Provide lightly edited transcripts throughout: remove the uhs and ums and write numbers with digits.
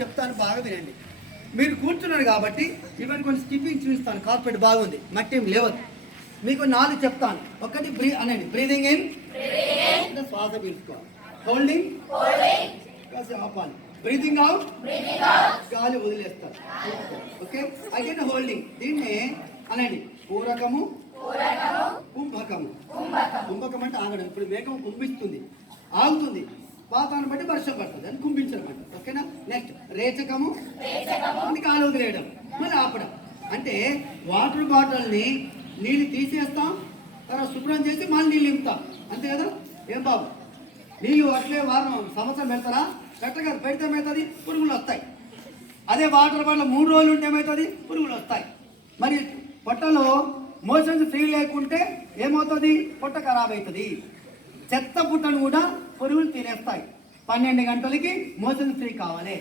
చెప్తాను, బాగా వినండి. మీరు కూర్చున్నారు కాబట్టి ఇవన్నీ కొన్ని స్కిప్పింగ్ చూపిస్తాను. కార్పెట్ బాగుంది, మట్టి ఏం లేవదు. మీకు 4 చెప్తాను. ఒకటి అనండి, బ్రీదింగ్ ఇన్, శ్వాస పీల్చుకోవాలి. హోల్డింగ్, కాసి ఆపాలి. బ్రీదింగ్ అవుట్, గాలి వదిలేస్తారు. Okay, again holding. దీన్నే అనండి పూరకము, కుంభకము. కుంభకం అంటే ఆగడం. ఇప్పుడు మేఘం కుంభిస్తుంది, ఆగుతుంది, వాతావరణం బట్టి వర్షం పడుతుంది, అని కుంభించడం అంట. ఓకేనా. నెక్స్ట్ రేచకము, అని గాలి వదిలేయడం, మళ్ళీ ఆపడం. అంటే వాటర్ బాటిల్ని నీళ్ళు తీసేస్తాం, తర్వాత శుభ్రం చేసి మళ్ళీ నీళ్ళు నింపుతాం, అంతే కదా. ఏం బాబు, నీళ్ళు అట్లే వారం సంవత్సరం పెడతారా? పెట్టగలరు. పెడితే ఏమవుతుంది? పురుగులు వస్తాయి. అదే వాటర్ బాటిల్ 3 రోజులు ఉంటే ఏమవుతుంది? పురుగులు వస్తాయి. మరి పొట్టలో మోషన్స్ ఫ్రీ లేకుంటే ఏమవుతుంది? పొట్ట ఖరాబ్ అవుతుంది. చెత్త పుట్టను కూడా పురుగులు తినేస్తాయి. 12 గంటలకి మోషన్స్ ఫ్రీ కావాలి,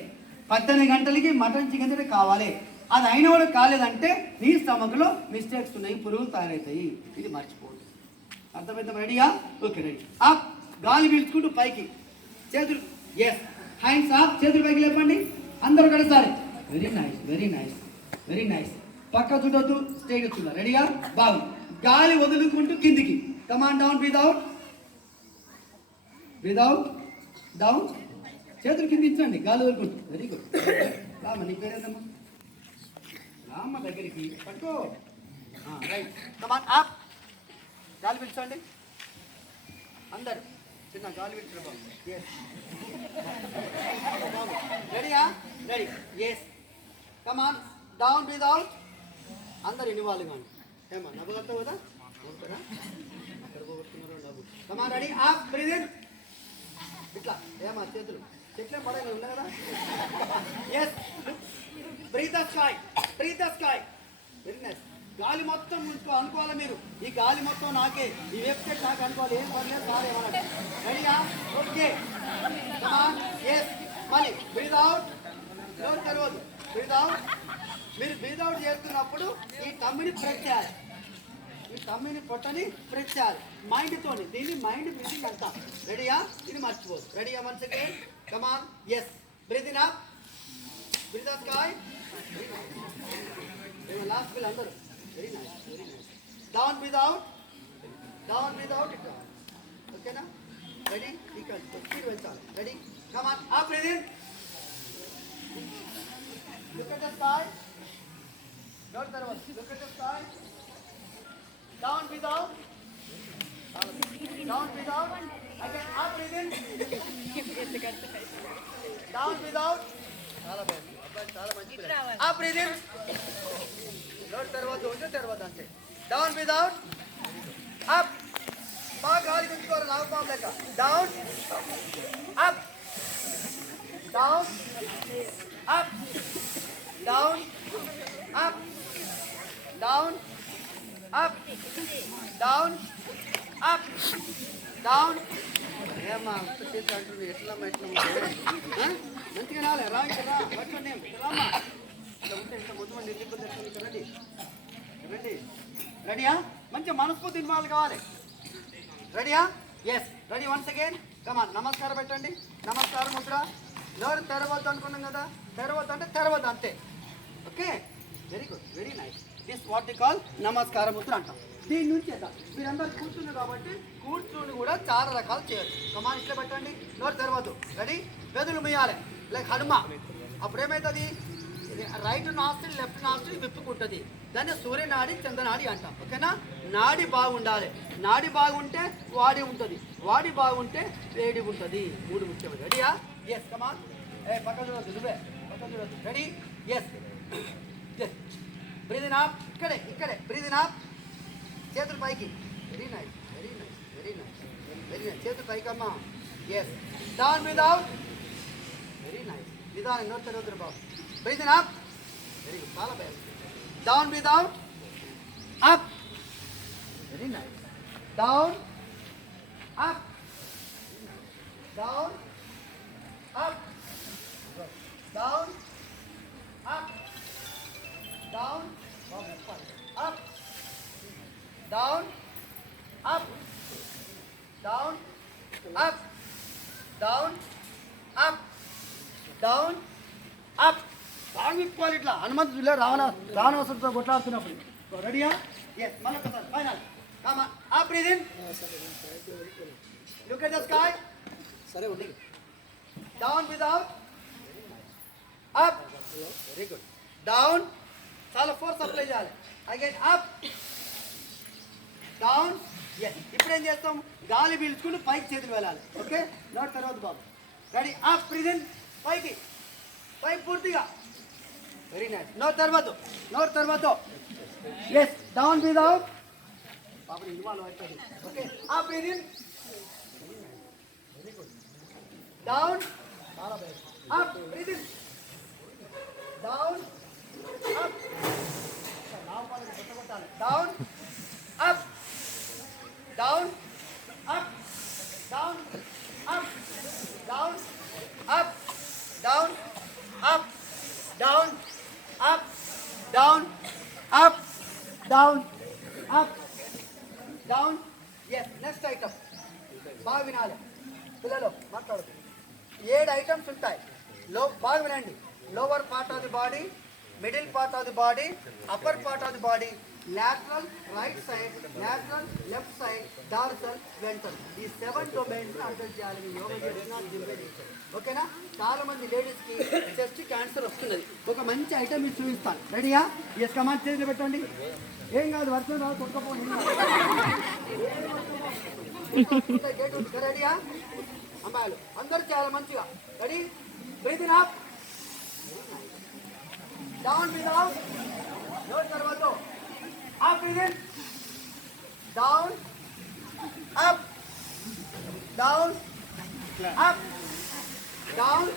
18 గంటలకి మటన్ చికెన్ కావాలి. అది అయిన కూడా కాలేదంటే నీ స్టమక్లో మిస్టేక్స్ ఉన్నాయి, పురుగులు తయారవుతాయి. ఇది మర్చిపోదు. అర్థమైతే? రెడీయా? Okay, ready. అప్, గాలి పీల్చుకుంటూ పైకి, చేతులు ఎస్, హ్యాండ్స్ అప్, చేతులు పైకి లేపండి. అందరూ ఒకసారి. Very nice, very nice, very nice. పక్క చూడొద్దు, స్ట్రైట్ చూడాలి. రెడీగా? బాగుంది. గాలి వదులుకుంటూ కిందికి. Come on down, breathe out, breathe out, down. చేతులు కింద ఇచ్చండి, గాలి వదులుకుంటూ. Very good. రామ్మ, నీ పేరేదమ్మా? రామ్మ దగ్గరికి పట్టుకో. రైట్. కమాన్ అప్, గాలి పీల్చండి అందరు. చిన్న గాలి పీల్చడం బాగుంది. ఎస్, రెడీయా? Ready. Yes, come on down, breathe out. అందరు ఇన్వాల్వ్ కానీ. ఏమా నవ్వుగలుగుతావు కదా? నవ్వుతారా? అక్కడ పోగొట్టుకున్నారు నవ్వు. Come on ready up, breathe in. ఇట్లా ఏమా చేతులు చెట్లే పడగా ఉన్నాయి కదా. Yes, breathe the sky, breathe the sky. Very nice. గాలి మొత్తం అనుకోవాలి మీరు. ఈ గాలి మొత్తం నాకే, ఈ వెబ్సైట్ నాకు అనుకోవాలి. ఏం పర్లేదు, సార్ ఏమన్నా. రెడీయా? Okay, come on. ఎస్, మళ్ళీ బ్రీత్ అవుట్. డోర్ తెరవద్దు, బ్రీత్ అవుట్. మీరు బ్రీత్ అవుట్ చేస్తున్నప్పుడు ఈ తమ్మిని ప్రెస్ చేయాలి, ఈ తమ్మిని పొట్టని ప్రెస్ చేయాలి మైండ్తోని. దీన్ని మైండ్ బ్రీతింగ్ అంటాం. రెడీయా? ఇది మర్చిపోదు. రెడీయా? Once again come on. Yes, breathe in up, breathe the sky. Last వీళ్ళు అందరూ. Very nice, very nice. Down, breathe out, down, breathe out. ఇట్లా ఓకేనా? రెడీ? ఇక్కడ స్పీడ్ పెంచాలి. Ready? Come on up, breathe in. Look at the sky. Not the one. Look at the sky. Down, breathe out. Down, breathe out. Again, up, breathe in. Down, breathe out. Up, breathe in. Not terwadu, unde terwadu ante. Down, breathe out. Up. Baga gaali kunchukoru nav paam leka. Down. Up. Down. Up. Down, up, down, up, down, up, down. ఏమా చేసి అంటుంది ఎట్లా మంచిగా రాలే. రా ఇక్కడ రా, పట్టుకోండి. రామ్మా, ఇట్లా ఉంటే ఇంత ముందు నిలిపి రెడీ. రండి. రెడీయా? మంచిగా మనస్ఫూర్తి ఇన్వాల్వ్ కావాలి. రెడీయా? Yes, ready. Once again come on. నమస్కారం పెట్టండి. నమస్కారం ముద్ర. ఎవరు తెరవద్దు అనుకున్నాం కదా, తెరవద్దు అంటే తెరవద్దు అంతే. Okay, very good, very nice. This what we call నమస్కార ముద్ర అంటాం. దీని నుంచి చేద్దాం. మీరందరూ కూర్చున్నారు కాబట్టి కూర్చుని కూడా చాలా రకాలు చేయొచ్చు. కమాన్, ఇట్లా పెట్టండి. నోరు తెరవద్దు. రెడీ? వెదులు ముయ్యాలి లైక్ హనుమ. అప్పుడు ఏమవుతుంది? రైట్ నాస్ట్రిల్ లెఫ్ట్ నాస్ట్రిల్ విప్పుకుంటుంది. దాన్ని సూర్యనాడి చంద్రనాడి అంటాం. ఓకేనా? నాడి బాగుండాలి. నాడి బాగుంటే వాడి ఉంటుంది, వాడి బాగుంటే వేడి ఉంటుంది. 3 ముఖ్యమైనది. రెడీయా? Yes, come on. పక్కన చూడొద్దు, నువ్వే పక్కన చూడొద్దు. Ready? Yes, yes. Breathe in up. ఇక్కడే, ఇక్కడే బ్రీత్ ఇన్ అప్. చేతులు పైకి. Very nice, very nice, very nice, very nice. చేతులు పైకి అమ్మా. Yes. Down, breathe out. Very nice. నిదానం, నోట్ తెరవద్దు బాబు. Breathe in up. Very good, చాలా బాగుంది. Down, breathe out. Up. Very nice. Down, up, down, up, down, up, down, up, down, up, down, up, down, up, down, up బాగా విప్పుకోవాలి ఇట్లా హనుమంతుడిలో రావణాసురుడితో కొట్లాడుతున్నప్పుడు రెడీయా ఎస్ మళ్ళొకసారి final come up breathe in look at the sky సరే ఉంది down without up very good down చాలా ఫోర్స్ అప్లై చేయాలి అగైన్ అప్ డౌన్ ఎస్ ఇప్పుడు ఏం చేస్తాం గాలి పీల్చుకుని పైకి చేతులు వెళ్ళాలి ఓకే నోట్ తర్వాత బాబు రెడీ అప్ బ్రీత్ ఇన్ పైకి పైకి పూర్తిగా వెరీ నైస్ నోట్ తర్వాత ఎస్ డౌన్ వితౌట్ బాబు ఇన్వాల్వ్ అయిపోయింది okay up breathe in down up breathe in down up down up down up down up down up down up down up down up down up down yes next item బాగా వినాలి పిల్లలు మాట్లాడదు 7 items ఉంటాయి బాగా వినండి lower part of the body middle part of the body upper part of the body lateral right side, lateral left side, dorsal, ventral. ఈ 7 domains అర్థం చేయాలి మీ యోగా చేసిన ఓకేనా చాలా మంది లేడీస్ కి చెస్ట్ క్యాన్సర్ వస్తున్నది ఒక మంచి ఐటమ్ మీకు చూపిస్తాను రెడీయా ఎస్ కమాండ్ చేసి పెట్టండి ఏం కాదు వర్షం రాదు కొట్టుకోపోయి రెడీయా అమ్మాయిలు అందరూ చాలా మంచిగా ready breathe in up down without note తర్వాత up again down up down up down